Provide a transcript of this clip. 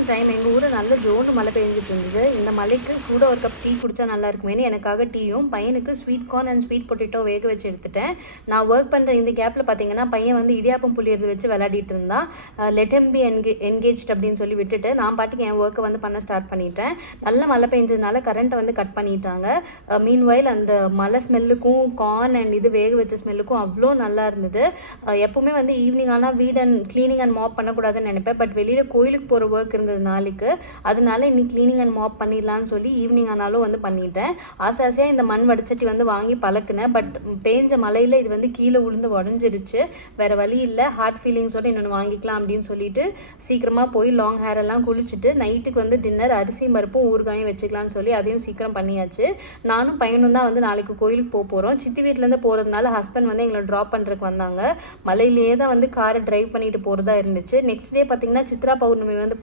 Evening time எங்கள் ஊரில் நல்ல ஜோண்டு மழை பெஞ்சிட்டு இருந்தது. இந்த மழைக்கு சூடாக ஒரு கப் டீ குடித்தா நல்லா இருக்குமேனு எனக்காக டீயும் பையனுக்கு sweet corn and sweet potato வேக வச்சு எடுத்துட்டேன். நான் ஒர்க் பண்ணுற இந்த கேப்பில் பார்த்தீங்கன்னா பையன் வந்து இடியாப்பம் புளியறது வச்சு விளையாடிட்டு இருந்தான். லெட் எம் பி என்கேஜ்ட் அப்படின்னு சொல்லி விட்டுட்டு நான் பாட்டுக்கு என் ஒர்க்கை வந்து பண்ண ஸ்டார்ட் பண்ணிட்டேன். நல்ல மழை பெஞ்சதுனால கரண்ட்டை வந்து கட் பண்ணிட்டாங்க. மீன்வைல் அந்த மழை ஸ்மெல்லுக்கும் கார்ன் அண்ட் இது வேக வச்ச ஸ்மெல்லுக்கும் அவ்வளோ நல்லா இருந்தது. எப்போவுமே வந்து ஈவினிங் ஆனால் வீடு அண்ட் க்ளீனிங் அண்ட் மாப் பண்ணக்கூடாதுன்னு நினைப்பேன். பட் வெளியில் கோயிலுக்கு போகிற ஒர்க் இருந்தது நாளைக்கு, அதனால இன்னைக்கு க்ளீனிங் அண்ட் மாப் பண்ணிடலான்னு சொல்லி ஈவினிங் ஆனாலும் வந்து பண்ணிட்டேன். ஆசையாக இந்த மண் வடிச்சட்டி வந்து வாங்கி பழக்கினேன். பட் பேஞ்ச மழையில் இது வந்து கீழே விழுந்து உடஞ்சிருச்சு. வேறு வழி இல்லை, ஹார்ட் ஃபீலிங்ஸோடு இன்னொன்று வாங்கிக்கலாம் அப்படின்னு சொல்லிட்டு சீக்கிரமாக போய் லாங் ஹேர் எல்லாம் குளிச்சுட்டு நைட்டுக்கு வந்து டின்னர் அரிசி பருப்பும் ஊறுகாயும் வச்சுக்கலான்னு சொல்லி அதையும் சீக்கிரம் பண்ணியாச்சு. நானும் பையனும் தான் வந்து நாளைக்கு கோயிலுக்கு போகிறோம். சித்தி வீட்டிலேருந்து போகிறதுனால ஹஸ்பண்ட் வந்து எங்களை ட்ராப் பண்ணுறதுக்கு வந்தாங்க. மலையிலேயே தான் வந்து காரை டிரைவ் பண்ணிட்டு போகிறதா இருந்துச்சு. நெக்ஸ்ட் டே பார்த்தீங்கன்னா சித்ரா பௌர்ணமி வந்து